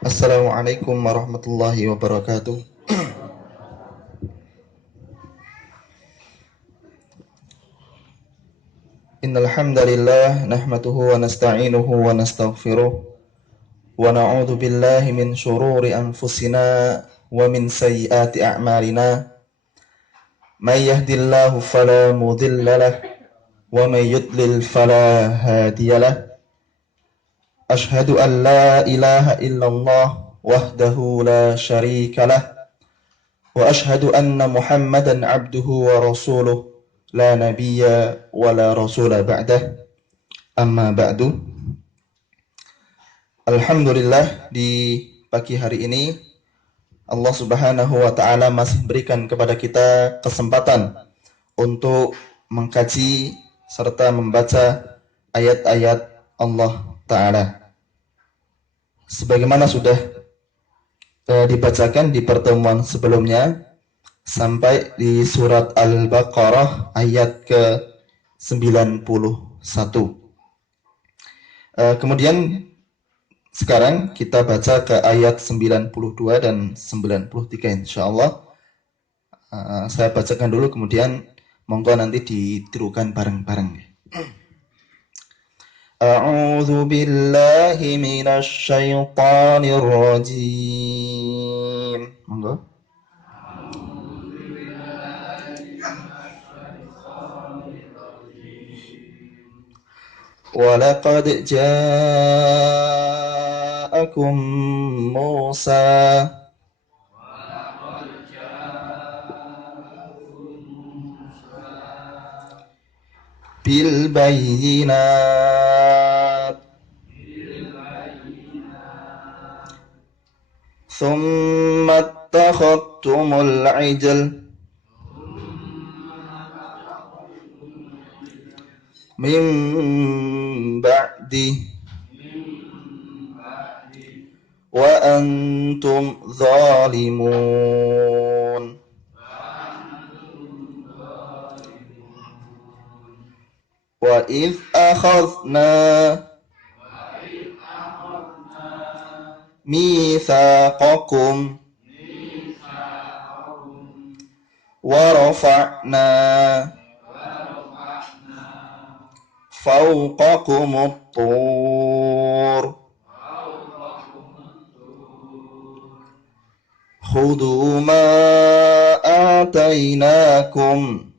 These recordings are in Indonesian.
Assalamualaikum warahmatullahi wabarakatuh. Innal hamdalillah nahmaduhu wa nasta'inuhu wa nastaghfiruh wa na'udzu billahi min shururi anfusina wa min sayyiati a'malina. May yahdihillahu fala mudilla lahu wa may yudlil fala hadiyalah. Ashhadu an la ilaha illallah wahdahu la syarika lah wa ashhadu anna Muhammadan abduhu wa rasuluh la nabiyya wa la rasula ba'dah. Amma ba'du. Alhamdulillah, di pagi hari ini Allah Subhanahu wa taala masih berikan kepada kita kesempatan untuk mengkaji serta membaca ayat-ayat Allah taala. Sebagaimana sudah dibacakan di pertemuan sebelumnya sampai di surat Al-Baqarah ayat ke-91. Kemudian sekarang kita baca ke ayat 92 dan 93 insyaallah. Saya bacakan dulu, kemudian monggo nanti ditirukan bareng-bareng. A'udzu billahi minasy syaithanir rajim. Monggo. Walaqad ja'akum Musa bil bayyinat thumma attakhadtumul ijl min ba'di wa antum zalimun. Wa idh akhadna mitsaqakum wa rafa'na fawqakumut tur khudhu ma atainakum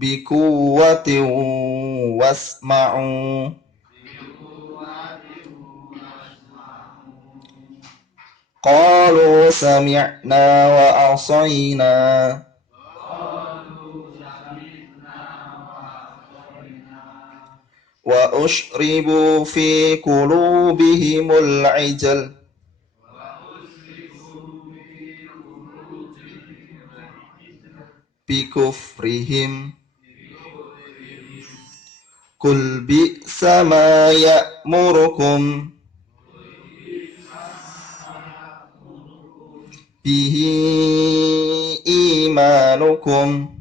bikuwatin wasma'u qalu sami'na wa asayna wa ushribu fi qulubihimul ijl bikufrihim Qul bi'sa ma ya'murukum bihi imanukum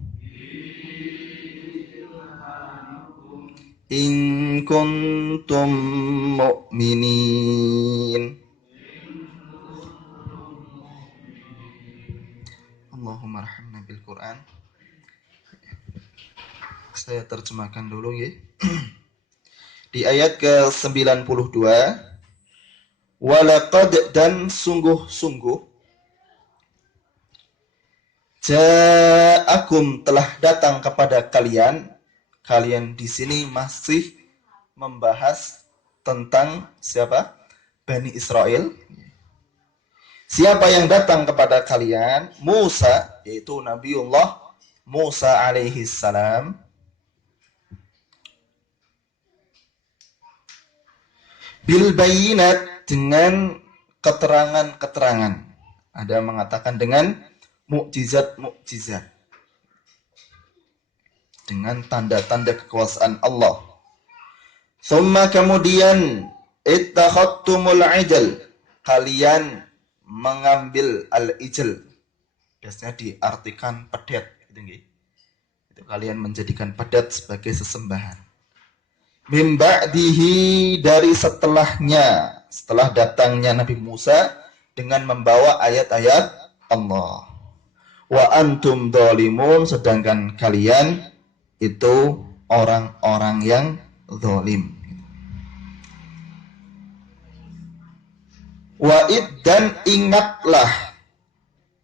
in kuntum mu'minin. Allahumma arhamna bil Qur'an. Saya terjemahkan dulu ya. Di ayat ke-92, walaqad, dan sungguh-sungguh, ja'akum, telah datang kepada kalian. Kalian di sini masih membahas tentang siapa? Bani Israel. Siapa yang datang kepada kalian? Musa, yaitu Nabiullah Musa alaihi salam. Bil bayinat, dengan keterangan-keterangan. Ada mengatakan dengan mukjizat-mukjizat, dengan tanda-tanda kekuasaan Allah. Thumma, kemudian, ittakhadtumul ijl, kalian mengambil al-ijl. Biasanya diartikan pedet, gitu nggih. Itu kalian menjadikan pedet sebagai sesembahan. Mim ba'dihi, dari setelahnya, setelah datangnya Nabi Musa dengan membawa ayat-ayat Allah. Wa antum dzalimun, sedangkan kalian itu orang-orang yang zalim. Wa'id, dan ingatlah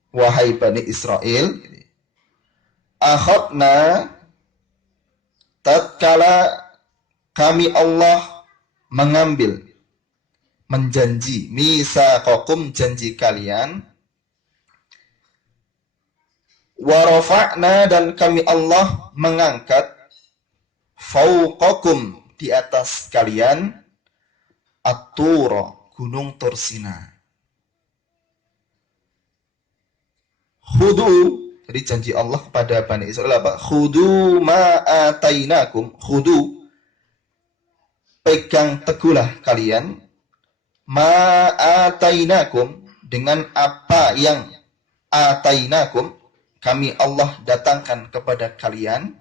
wahai Bani Israel, akhadna, tatkala kami Allah mengambil, menjanji, misaqakum, janji kalian, wa rafa'na, dan kami Allah mengangkat, fauqakum, di atas kalian, at-tura, gunung Tursina. Khudu, jadi janji Allah kepada Bani Israel apa? Khudu ma atainakum, khudu, pegang teguhlah kalian, ma atainakum, dengan apa yang atainakum, kami Allah datangkan kepada kalian.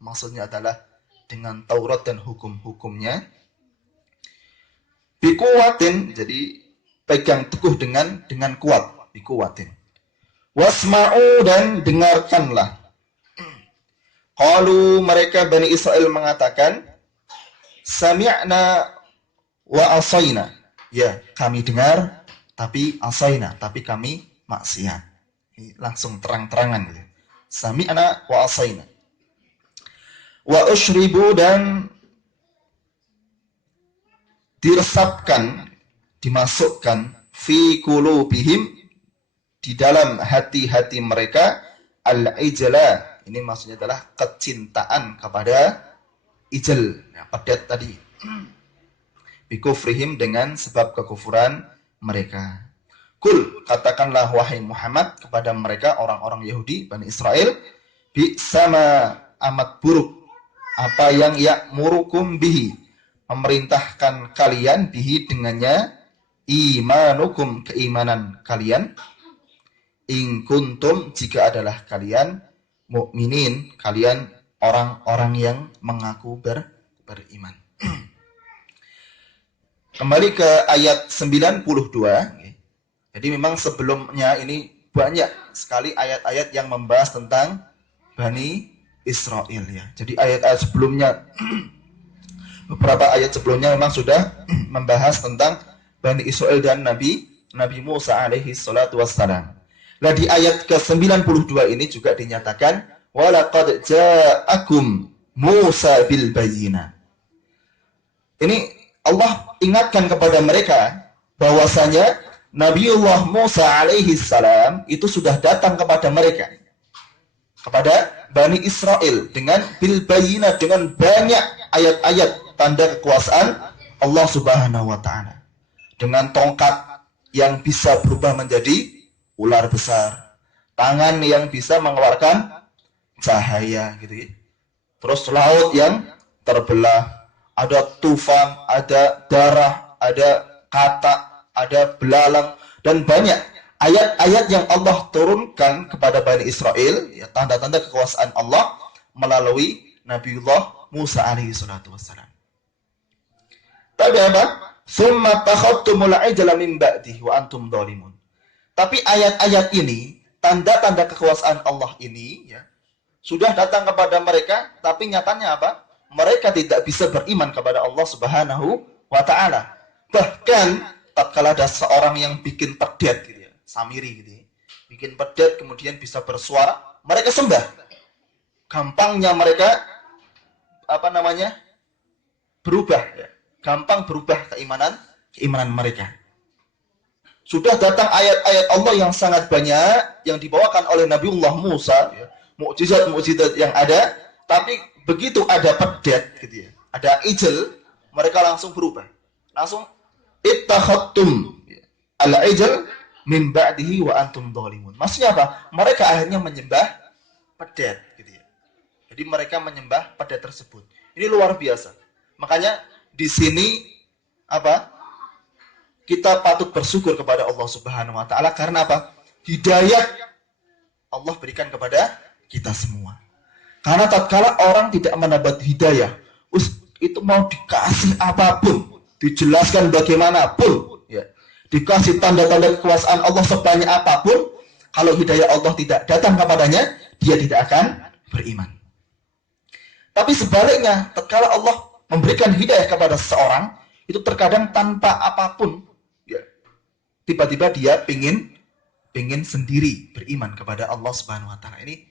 Maksudnya adalah dengan Taurat dan hukum-hukumnya. Bikuwatin, jadi pegang teguh dengan kuat, bikuwatin. Wasma'u, dan dengarkanlah. Qalu, mereka Bani Israel mengatakan, sami'na wa asayna, ya kami dengar tapi asayna, tapi kami maksiat. Langsung terang-terangan gitu. Sami'na wa asayna. Wa usyribu, dan diresapkan, dimasukkan, fi qulubihim, di dalam hati-hati mereka, al-ijla, ini maksudnya adalah kecintaan kepada ijl, ya, pedet tadi, bikufrihim, dengan sebab kekufuran mereka. Kul, katakanlah wahai Muhammad kepada mereka, orang-orang Yahudi, Bani Israel, bi sama, amat buruk, apa yang ya'murukum bihi, memerintahkan kalian, bihi, dengannya, imanukum, keimanan kalian, in kuntum, jika adalah kalian, mukminin, kalian orang-orang yang mengaku beriman. Kembali ke ayat 92. Jadi memang sebelumnya ini banyak sekali ayat-ayat yang membahas tentang Bani Israel, ya. Jadi ayat-ayat sebelumnya, beberapa ayat sebelumnya memang sudah membahas tentang Bani Israel dan Nabi Musa alaihi salatu wassalam. Nah, di ayat ke-92 ini juga dinyatakan, walaqad ja'akum Musa bil bayyinah. Ini Allah ingatkan kepada mereka bahwasanya Nabiullah Musa alaihi salam itu sudah datang kepada mereka, kepada Bani Israel, dengan bil bayyinah, dengan banyak ayat-ayat tanda kekuasaan Allah Subhanahu wa taala. Dengan tongkat yang bisa berubah menjadi ular besar, tangan yang bisa mengeluarkan cahaya gitu ya. Terus laut yang terbelah, ada tufan, ada darah, ada katak, ada belalang, dan banyak ayat-ayat yang Allah turunkan kepada Bani Israel, ya, tanda-tanda kekuasaan Allah melalui Nabiullah Musa alaihi salatu wassalam. Tapi apa? Summa takhadtumul ijla min ba'dihi wa antum dzalimun. Tapi ayat-ayat ini, tanda-tanda kekuasaan Allah ini, ya, sudah datang kepada mereka, tapi nyatanya apa? Mereka tidak bisa beriman kepada Allah Subhanahu wa taala. Bahkan tatkala ada seorang yang bikin pedet gitu ya, Samiri gitu ya, bikin pedet kemudian bisa bersuara, mereka sembah. Gampangnya mereka berubah, ya. Gampang berubah keimanan mereka. Sudah datang ayat-ayat Allah yang sangat banyak yang dibawakan oleh Nabiullah Musa, ya, mukjizat-mukjizat yang ada, tapi begitu ada pedet gitu ya, ada ijl, mereka langsung berubah. Langsung ittakhadtum al-ijl min ba'dihi wa antum dzalimun. Maksudnya apa? Mereka akhirnya menyembah pedet gitu ya. Jadi mereka menyembah pedet tersebut. Ini luar biasa. Makanya di sini kita patut bersyukur kepada Allah Subhanahu wa taala karena apa? Hidayah Allah berikan kepada kita semua. Karena tatkala orang tidak mendapat hidayah, itu mau dikasih apapun, dijelaskan bagaimanapun, ya, dikasih tanda-tanda kekuasaan Allah sebanyak apapun, kalau hidayah Allah tidak datang kepadanya, dia tidak akan beriman. Tapi sebaliknya, tatkala Allah memberikan hidayah kepada seseorang, itu terkadang tanpa apapun, ya, tiba-tiba dia pingin sendiri beriman kepada Allah Subhanahu Wa Taala. Ini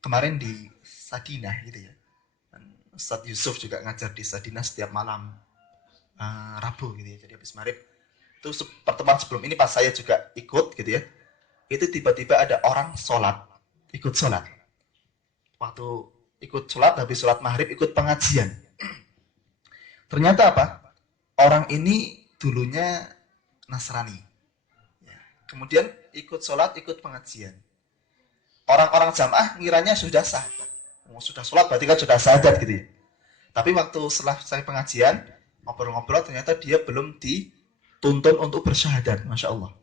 kemarin di Sadinah gitu ya. Ustadz Yusuf juga ngajar di Sadinah setiap malam Rabu gitu ya. Jadi habis maghrib itu pertemuan sebelum ini pas saya juga ikut gitu ya. Itu tiba-tiba ada orang ikut sholat. Waktu ikut sholat, habis sholat maghrib ikut pengajian. Ternyata apa? Orang ini dulunya Nasrani. Ya. Kemudian ikut sholat, ikut pengajian. Orang-orang jamaah ngiranya sudah syahadat. Sudah sholat berarti kan sudah syahadat gitu ya. Tapi waktu setelah saya pengajian, ngobrol-ngobrol, ternyata dia belum dituntun untuk bersyahadat. Masya Allah.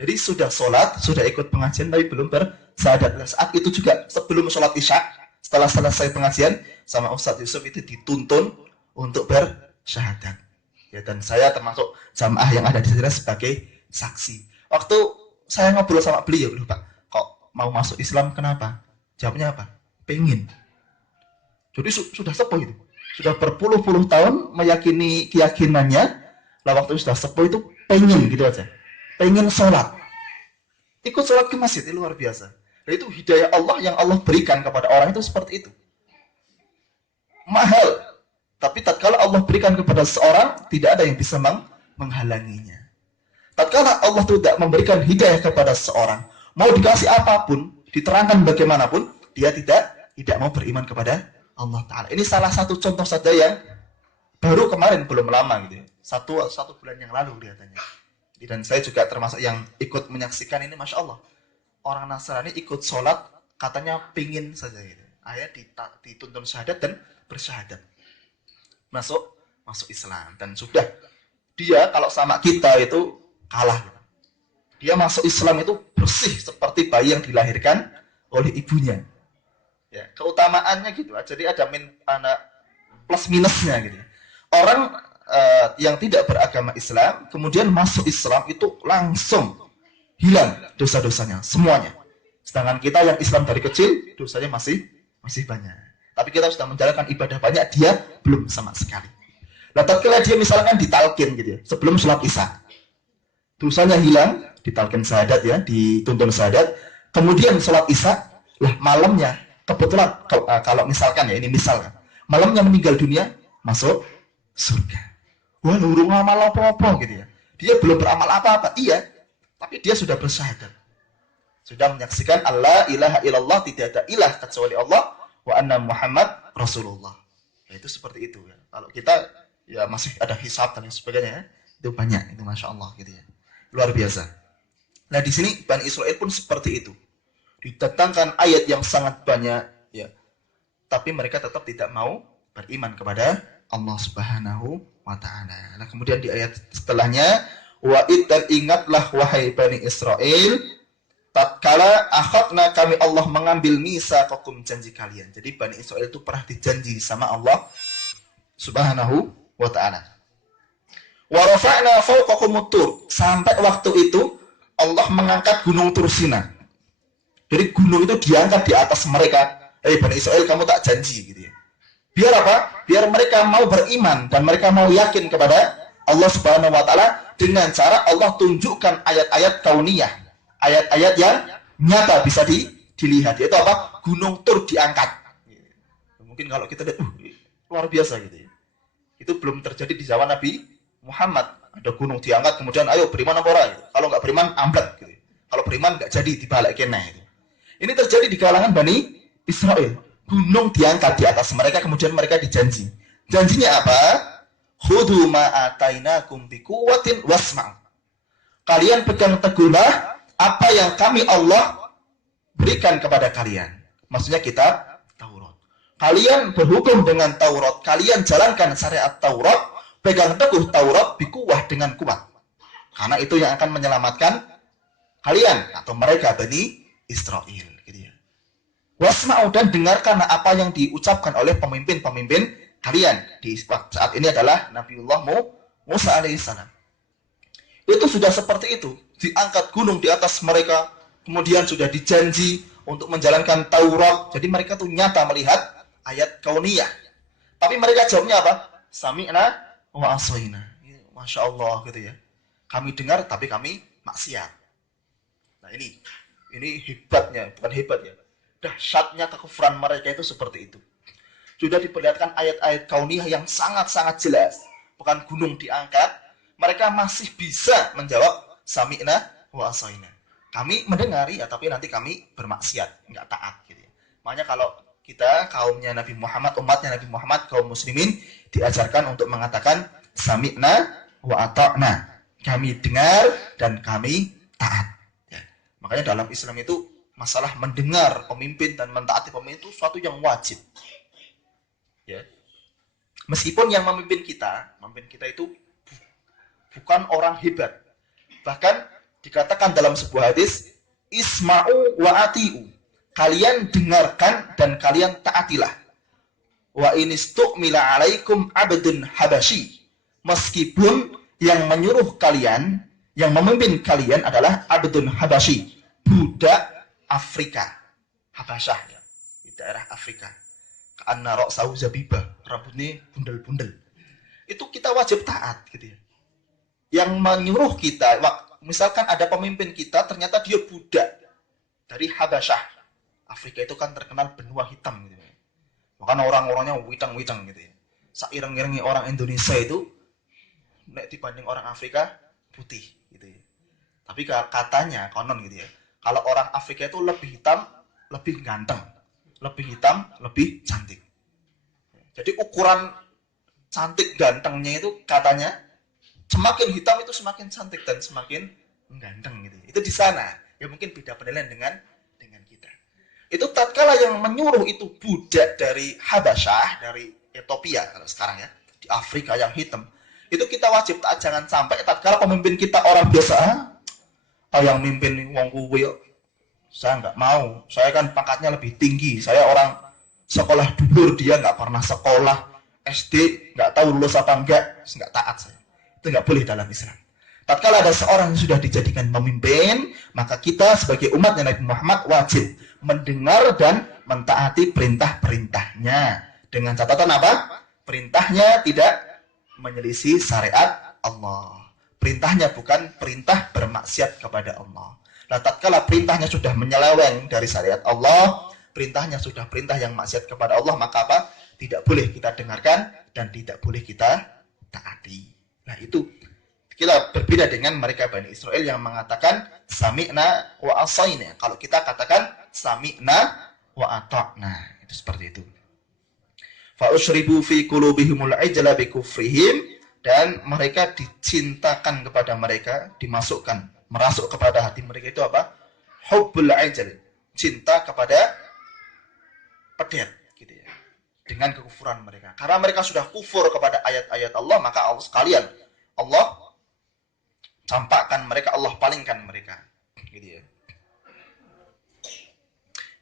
Jadi sudah sholat, sudah ikut pengajian, tapi belum bersyahadat. Dan saat itu juga sebelum sholat isya, setelah selesai pengajian, sama Ustadz Yusuf itu dituntun untuk bersyahadat. Ya, dan saya termasuk jamaah yang ada di sana sebagai saksi. Waktu saya ngobrol sama beliau, Pak, kok mau masuk Islam, kenapa? Jawabnya apa? Pengen. Jadi sudah sepuh itu. Sudah berpuluh-puluh tahun meyakini keyakinannya. Lah waktu sudah sepuh itu pengen gitu aja. Pengen sholat. Ikut sholat ke masjid, itu luar biasa. Dan itu hidayah Allah yang Allah berikan kepada orang itu seperti itu. Mahal. Tapi tatkala Allah berikan kepada seorang, tidak ada yang bisa menghalanginya. Tatkala Allah tidak memberikan hidayah kepada seorang, mau dikasih apapun, diterangkan bagaimanapun, dia tidak mau beriman kepada Allah Ta'ala. Ini salah satu contoh saja yang baru kemarin, belum lama gitu ya. Satu bulan yang lalu kelihatannya. Dan saya juga termasuk yang ikut menyaksikan ini, Masya Allah. Orang Nasrani ikut sholat, katanya pingin saja gitu. Akhirnya dituntun syahadat dan bersyahadat. Masuk Islam. Dan sudah, dia kalau sama kita itu kalah. Dia masuk Islam itu bersih seperti bayi yang dilahirkan oleh ibunya. Ya, keutamaannya gitu. Jadi ada plus minusnya gitu. Orang yang tidak beragama Islam kemudian masuk Islam itu langsung hilang dosa-dosanya semuanya. Sedangkan kita yang Islam dari kecil dosanya masih banyak. Tapi kita sudah menjalankan ibadah banyak, dia belum sama sekali. Nah, tatkala dia misalkan ditalkin gitu ya, sebelum sholat Isya, dosanya hilang, ditalkin syahadat ya, dituntun syahadat, kemudian sholat Isya, lah malamnya kebetulan kalau misalkan ya, ini misalkan malamnya meninggal dunia, masuk surga. Wah, urung amal apa-apa gitu ya. Dia belum beramal apa-apa, iya, tapi dia sudah bersyahadat. Sudah menyaksikan Allah ilaha illallah, tidak ada ilah kecuali Allah, wa anna Muhammad Rasulullah. Ya, itu seperti itu ya. Kalau kita ya masih ada hisab dan sebagainya ya, itu banyak, itu Masya Allah gitu ya. Luar biasa. Nah, di sini Bani Israel pun seperti itu. Didatangkan ayat yang sangat banyak ya, tapi mereka tetap tidak mau beriman kepada Allah Subhanahu wa Ta'ala. Nah, kemudian di ayat setelahnya, wa dan ingatlah wahai Bani Israel, tatkala akhadna kami Allah mengambil mitsaqakum, janji kalian. Jadi Bani Israel itu pernah dijanji sama Allah Subhanahu wa Ta'ala. Wa rafa'na fawqakumut tur, sampai waktu itu Allah mengangkat gunung Tur Sina. Jadi gunung itu diangkat di atas mereka. Bani Israel, kamu tak janji gitu ya. Biar apa? Biar mereka mau beriman dan mereka mau yakin kepada Allah Subhanahu wa Ta'ala dengan cara Allah tunjukkan ayat-ayat kauniyah. Ayat-ayat yang nyata bisa dilihat. Yaitu apa? Gunung Tur diangkat. Mungkin kalau kita lihat, luar biasa gitu ya. Itu belum terjadi di zaman Nabi Muhammad. Ada gunung diangkat, kemudian ayo beriman apa orang? Kalau nggak beriman, amblek gitu. Kalau beriman nggak jadi, dibalik kena gitu. Ini terjadi di kalangan Bani Israel. Gunung diangkat di atas mereka, kemudian mereka dijanji. Janjinya apa? Khudhu ma atainakum biquwwatin wasma'u. Kalian pegang teguhlah apa yang kami Allah berikan kepada kalian. Maksudnya kitab Taurat. Kalian berhukum dengan Taurat, kalian jalankan syariat Taurat, pegang teguh Taurat biquwwah, dengan kuat. Karena itu yang akan menyelamatkan kalian atau mereka Bani Israel gitu ya. Wasma'u, dan dengarkan apa yang diucapkan oleh pemimpin-pemimpin Kalian di saat ini adalah Nabiullah Musa alaihissalam. Itu sudah seperti itu, diangkat gunung di atas mereka, kemudian sudah dijanji untuk menjalankan Taurat. Jadi mereka tuh nyata melihat ayat kauniyah. Tapi mereka jawabnya apa? Sami'na wa asoina. Masya Allah gitu ya. Kami dengar tapi kami maksiat. Nah ini hebatnya, bukan hebat ya. Dahsyatnya kekufuran mereka itu seperti itu. Sudah diperlihatkan ayat-ayat kauniyah yang sangat-sangat jelas. Bukan gunung diangkat, mereka masih bisa menjawab sami'na wa asoina. Kami mendengar ya, tapi nanti kami bermaksiat, nggak taat gitu ya. Makanya kalau kita kaumnya Nabi Muhammad, umatnya Nabi Muhammad, kaum muslimin diajarkan untuk mengatakan sami'na wa ata'na. Kami dengar dan kami taat. Ya. Makanya dalam Islam itu masalah mendengar pemimpin dan mentaati pemimpin itu suatu yang wajib. Ya. Meskipun yang memimpin kita itu bukan orang hebat. Bahkan dikatakan dalam sebuah hadis, isma'u wa ati'u. Kalian dengarkan dan kalian taatilah. Wa inistu'mila alaikum abdun habasyi. Meskipun yang menyuruh kalian, yang memimpin kalian adalah abdun habasyi, budak Afrika, Habasyah ya, di daerah Afrika. Ka'anna ra'sahu zabibah, rambutnya bundel-bundel. Itu kita wajib taat gitu ya. Yang menyuruh kita, misalkan ada pemimpin kita ternyata dia budak dari Habasyah. Afrika itu kan terkenal benua hitam gitu ya. Makanya orang-orangnya witang-witang gitu ya. Saireng-irengnya orang Indonesia itu nek dibanding orang Afrika putih gitu ya. Tapi katanya konon gitu ya, kalau orang Afrika itu lebih hitam, lebih ganteng, lebih hitam, lebih cantik. Jadi ukuran cantik gantengnya itu katanya semakin hitam itu semakin cantik dan semakin ganteng gitu. Itu di sana. Ya mungkin beda penilaian dengan kita. Itu tatkala yang menyuruh itu budak dari Habasyah, dari Ethiopia kalau sekarang ya, di Afrika yang hitam. Itu kita wajib taat, jangan sampai tatkala pemimpin kita orang biasa, yang mimpin wong kuwi saya nggak mau. Saya kan pangkatnya lebih tinggi. Saya orang sekolah dhuwur, dia nggak pernah sekolah SD, nggak tahu lulus apa enggak taat saya. Itu nggak boleh dalam Islam. Tatkala ada seorang yang sudah dijadikan pemimpin, maka kita sebagai umatnya Nabi Muhammad wajib mendengar dan mentaati perintah-perintahnya. Dengan catatan apa? Perintahnya tidak menyelisih syariat Allah. Perintahnya bukan perintah bermaksiat kepada Allah. Nah, tatkala perintahnya sudah menyeleweng dari syariat Allah, perintahnya sudah perintah yang maksiat kepada Allah, maka apa? Tidak boleh kita dengarkan dan tidak boleh kita taati. Nah, itu kita berbeda dengan mereka Bani Israel yang mengatakan sami'na wa asaina. Kalau kita katakan sami'na wa ata'na. Itu seperti itu. Fa usyribu fi qulubihimul ijla bi kufrihim, dan mereka dicintakan kepada mereka, dimasukkan, merasuk kepada hati mereka itu apa? Hubbul ijl, cinta kepada pedet gitu ya. Dengan kekufuran mereka. Karena mereka sudah kufur kepada ayat-ayat Allah, maka Allah sekalian Allah campakkan mereka, Allah palingkan mereka gitu ya.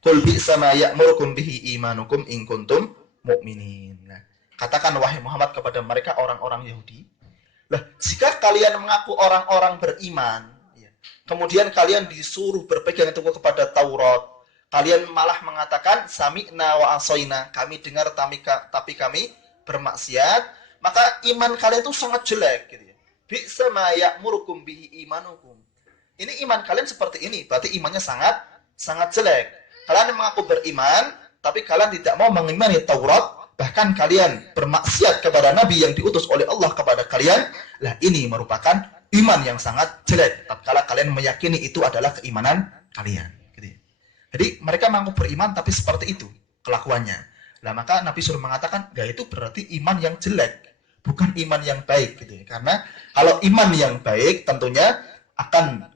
Qul bi'sa ma ya'murukum bihi imanukum in kuntum mu'minin. Nah, katakan wahai Muhammad kepada mereka orang-orang Yahudi, lah jika kalian mengaku orang-orang beriman, ya, kemudian kalian disuruh berpegang teguh kepada Taurat, kalian malah mengatakan sami'na wa asaina, kami dengar tapi kami bermaksiat, maka iman kalian itu sangat jelek gitu ya. Bi'sa ma ya'murukum bihi imanukum. Ini iman kalian seperti ini, berarti imannya sangat jelek. Kalian mengaku beriman, tapi kalian tidak mau mengimani Taurat, bahkan kalian bermaksiat kepada Nabi yang diutus oleh Allah kepada kalian. Lah ini merupakan iman yang sangat jelek. Tatkala kalian meyakini itu adalah keimanan kalian. Jadi mereka mengaku beriman, tapi seperti itu kelakuannya. Lah maka Nabi suruh mengatakan, ya itu berarti iman yang jelek, bukan iman yang baik gitu ya. Karena kalau iman yang baik tentunya akan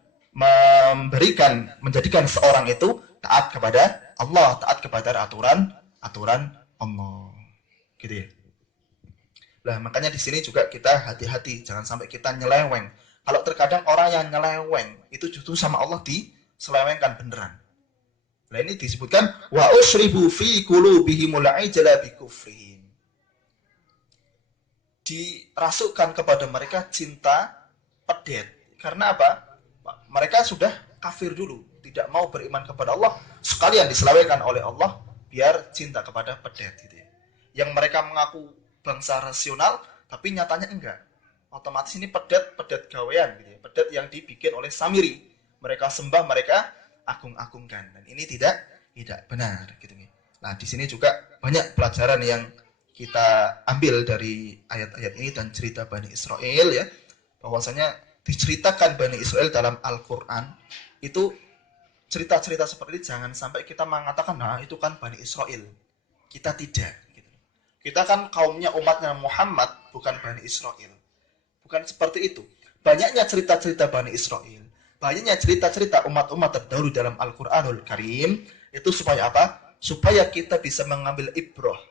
menjadikan seorang itu taat kepada Allah, taat kepada aturan Allah. Gitu ya. Lah makanya di sini juga kita hati-hati, jangan sampai kita nyeleweng. Kalau terkadang orang yang nyeleweng itu justru sama Allah diselewengkan beneran. Nah ini disebutkan wa usribu fi qulubihimul ijla bi kufrihim. dirasukkan kepada mereka cinta pedet. Karena apa? Mereka sudah kafir dulu, tidak mau beriman kepada Allah, sekalian diselewengkan oleh Allah biar cinta kepada pedet gitu ya. Yang mereka mengaku bangsa rasional, tapi nyatanya enggak. Otomatis ini pedet gawean gitu ya, pedet yang dibikin oleh Samiri. Mereka sembah, mereka agung-agungkan, dan ini tidak benar gitu ya. Nah, di sini juga banyak pelajaran yang kita ambil dari ayat-ayat ini dan cerita Bani Israel ya, bahwasanya diceritakan Bani Israel dalam Al-Quran itu cerita-cerita seperti ini jangan sampai kita mengatakan nah itu kan Bani Israel. Kita tidak gitu. Kita kan kaumnya umatnya Muhammad, bukan Bani Israel. Bukan seperti itu. Banyaknya cerita-cerita Bani Israel, banyaknya cerita-cerita umat-umat terdahulu dalam Al-Quranul Karim itu supaya apa? Supaya kita bisa mengambil ibrah,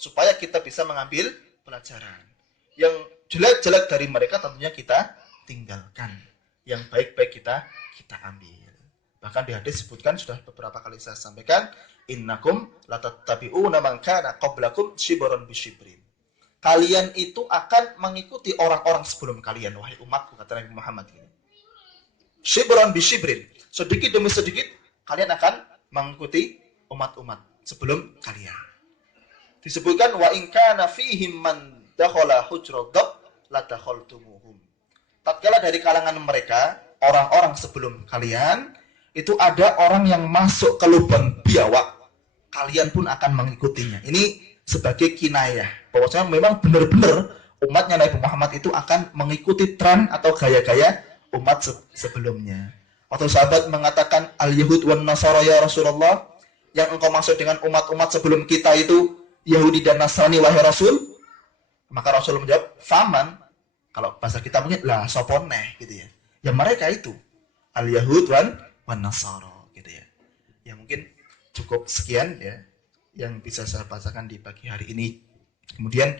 supaya kita bisa mengambil pelajaran. Yang jelek-jelek dari mereka tentunya kita tinggalkan, yang baik-baik kita ambil. Bahkan di hadis sebutkan, sudah beberapa kali saya sampaikan, innakum latattabi'una man kana qablakum shibran bishibrin. Kalian itu akan mengikuti orang-orang sebelum kalian, wahai umatku, kata Nabi Muhammad ini. Shibran bishibrin, sedikit demi sedikit kalian akan mengikuti umat-umat sebelum kalian. Disebutkan wa in kana fihim man dakhala hujradab la dakhaltumuhum. Tatkala dari kalangan mereka, orang-orang sebelum kalian, itu ada orang yang masuk ke lubang biawak, kalian pun akan mengikutinya. Ini sebagai kinayah, bahwasanya memang benar-benar umatnya Nabi Muhammad itu akan mengikuti tren atau gaya-gaya umat sebelumnya. Atau sahabat mengatakan, al-Yahud wan Nasara ya Rasulullah, yang engkau maksud dengan umat-umat sebelum kita itu Yahudi dan Nasrani wahai Rasul? Maka Rasul menjawab, faman, kalau bahasa kita mungkin lah soponeh gitu ya. Ya mereka itu al-Yahud wan Nasara gitu ya. Ya mungkin cukup sekian ya yang bisa saya bacakan di pagi hari ini. Kemudian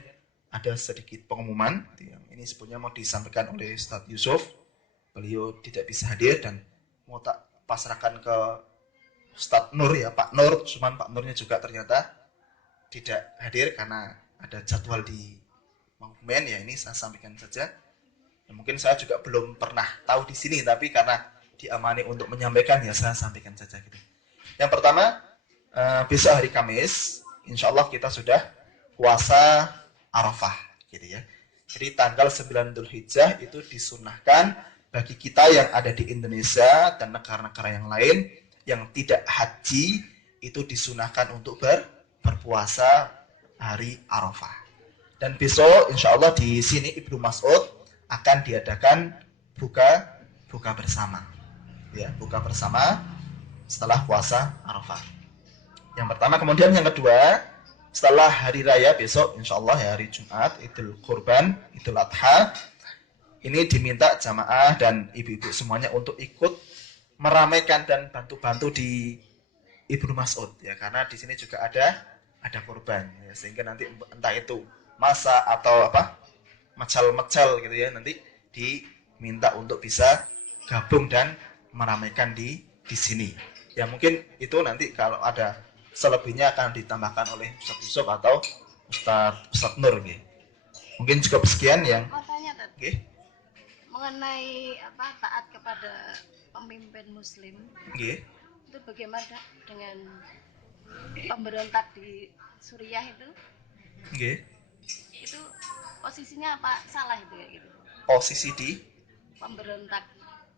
ada sedikit pengumuman gitu ya. Ini sebenarnya mau disampaikan oleh Ustaz Yusuf. Beliau tidak bisa hadir dan mau tak pasrahkan ke Ustaz Nur ya, Pak Nur. Cuman Pak Nurnya juga ternyata tidak hadir karena ada jadwal di Maumen ya. Ini saya sampaikan saja. Ya, mungkin saya juga belum pernah tahu di sini, tapi karena diamani untuk menyampaikan ya saya sampaikan saja gitu. Yang pertama, besok hari Kamis, insya Allah kita sudah puasa Arafah gitu ya. Jadi tanggal 9 Dzulhijjah itu disunahkan bagi kita yang ada di Indonesia dan negara-negara yang lain yang tidak haji, itu disunahkan untuk berpuasa hari Arafah. Dan besok insya Allah di sini Ibnu Mas'ud akan diadakan buka bersama, ya, buka bersama setelah puasa Arafah. Yang pertama. Kemudian yang kedua, setelah hari raya besok insya Allah ya, hari Jumat, Idul Kurban, Idul Adha, ini diminta jamaah dan ibu-ibu semuanya untuk ikut meramaikan dan bantu-bantu di Ibnu Mas'ud ya, karena di sini juga ada kurban ya, sehingga nanti entah itu masa atau apa mecal gitu ya, nanti diminta untuk bisa gabung dan meramaikan di sini. Ya mungkin itu nanti kalau ada selebihnya akan ditambahkan oleh Ustaz Yusuf atau Ustaz Nur gitu. Mungkin cukup sekian yang okay. Mengenai apa taat kepada pemimpin muslim. Okay. Itu bagaimana dengan pemberontak di Suriah itu? Okay. Itu posisinya apa salah itu kayak gitu? Posisi di pemberontak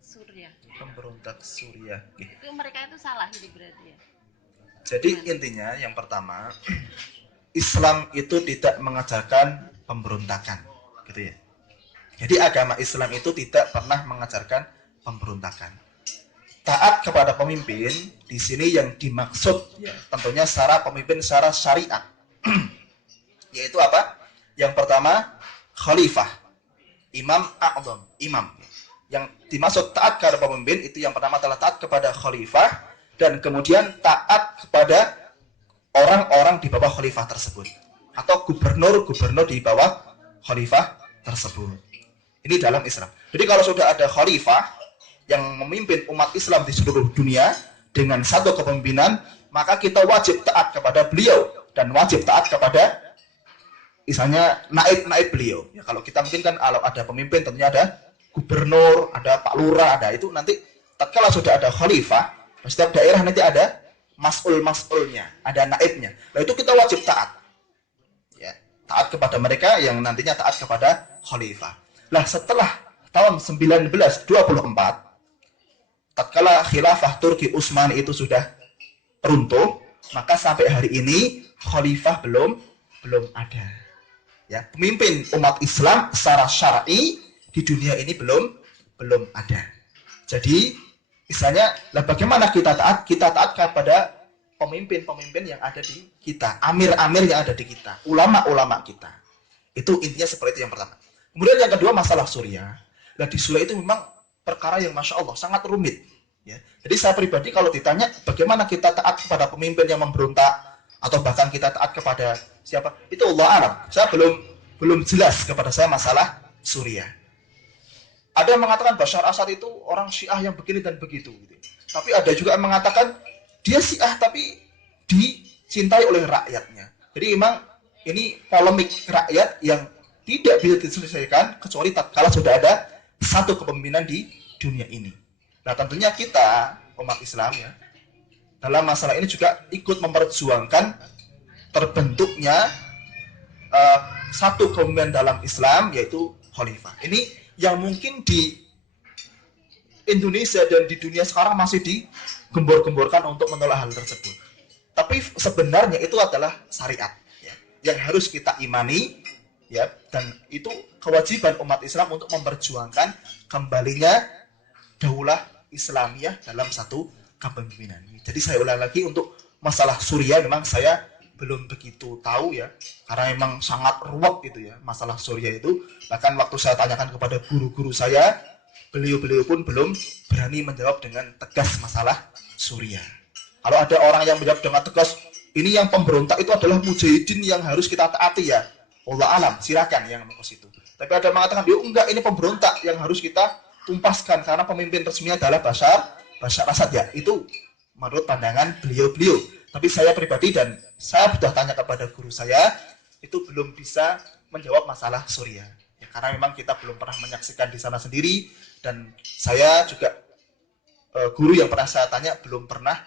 Suriah. Pemberontak Suriah. Okay. Itu mereka itu salah itu berarti ya. Jadi intinya yang pertama, Islam itu tidak mengajarkan pemberontakan, gitu ya. Jadi agama Islam itu tidak pernah mengajarkan pemberontakan. Taat kepada pemimpin di sini yang dimaksud ya, tentunya secara pemimpin secara syariat. Yaitu apa? Yang pertama, khalifah, imam a'zam, imam. Yang dimaksud taat kepada pemimpin itu yang pertama adalah taat kepada khalifah, dan kemudian taat kepada orang-orang di bawah khalifah tersebut, atau gubernur-gubernur di bawah khalifah tersebut. Ini dalam Islam. Jadi kalau sudah ada khalifah yang memimpin umat Islam di seluruh dunia dengan satu kepemimpinan, maka kita wajib taat kepada beliau dan wajib taat kepada misalnya naib beliau. Ya, kalau kita mungkin kan kalau ada pemimpin tentunya ada gubernur, ada pak lurah, ada itu nanti tatkala sudah ada khalifah, setiap daerah nanti ada mas'ulnya, ada naibnya. Nah itu kita wajib taat. Ya, taat kepada mereka yang nantinya taat kepada khalifah. Nah setelah tahun 1924, tatkala khilafah Turki Utsmani itu sudah runtuh, maka sampai hari ini khalifah belum ada. Ya, pemimpin umat Islam secara syar'i di dunia ini belum ada. Jadi, misalnya, lah bagaimana kita taat? Kita taat kepada pemimpin-pemimpin yang ada di kita, amir-amir yang ada di kita, ulama-ulama kita. Itu intinya seperti itu yang pertama. Kemudian yang kedua masalah Suriah. Nah di Suriah itu memang perkara yang masya Allah sangat rumit. Ya. Jadi saya pribadi kalau ditanya bagaimana kita taat kepada pemimpin yang memberontak atau bahkan kita taat kepada siapa, itu Allah alam. Saya belum jelas kepada saya masalah Suriah. Ada yang mengatakan Bashar Assad itu orang Syiah yang begini dan begitu. Gitu. Tapi ada juga yang mengatakan dia Syiah tapi dicintai oleh rakyatnya. Jadi memang ini polemik rakyat yang tidak bisa diselesaikan kecuali tatkala sudah ada satu kepemimpinan di dunia ini. Nah tentunya kita umat Islam ya dalam masalah ini juga ikut memperjuangkan terbentuknya satu kepemimpinan dalam Islam yaitu khalifah. Ini yang mungkin di Indonesia dan di dunia sekarang masih digembor-gemborkan untuk menolak hal tersebut. Tapi sebenarnya itu adalah syariat ya, yang harus kita imani ya, dan itu kewajiban umat Islam untuk memperjuangkan kembalinya daulah Islamiyah dalam satu kepemimpinan. Jadi saya ulang lagi untuk masalah Suriah memang saya belum begitu tahu ya, karena memang sangat ruwet gitu ya masalah Suriah itu. Bahkan waktu saya tanyakan kepada guru-guru saya, beliau-beliau pun belum berani menjawab dengan tegas masalah Suriah. Kalau ada orang yang menjawab dengan tegas, ini yang pemberontak itu adalah mujahidin yang harus kita taati ya, Allah alam, silakan yang ke situ. Tapi ada yang mengatakan, yo enggak, ini pemberontak yang harus kita tumpaskan karena pemimpin resminya adalah Bashar Assad ya. Itu menurut pandangan beliau-beliau. Tapi saya pribadi dan saya sudah tanya kepada guru saya, itu belum bisa menjawab masalah Suriah. Ya, karena memang kita belum pernah menyaksikan di sana sendiri, dan saya juga guru yang pernah saya tanya belum pernah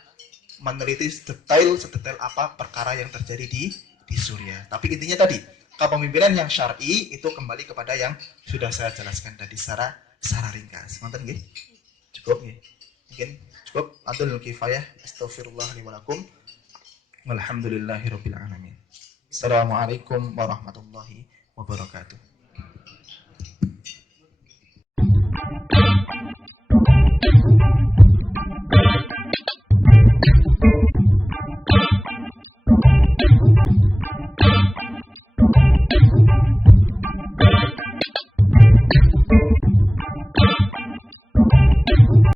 meneliti sedetail apa perkara yang terjadi di Suriah. Tapi intinya tadi, kepemimpinan yang syar'i itu kembali kepada yang sudah saya jelaskan tadi secara ringkas. Nonton nggih? Cukup nggih? Mungkin cukup. Adul kifayah. Astaghfirullah li wa lakum. Walhamdulillahirabbil alamin. Assalamualaikum warahmatullahi wabarakatuh.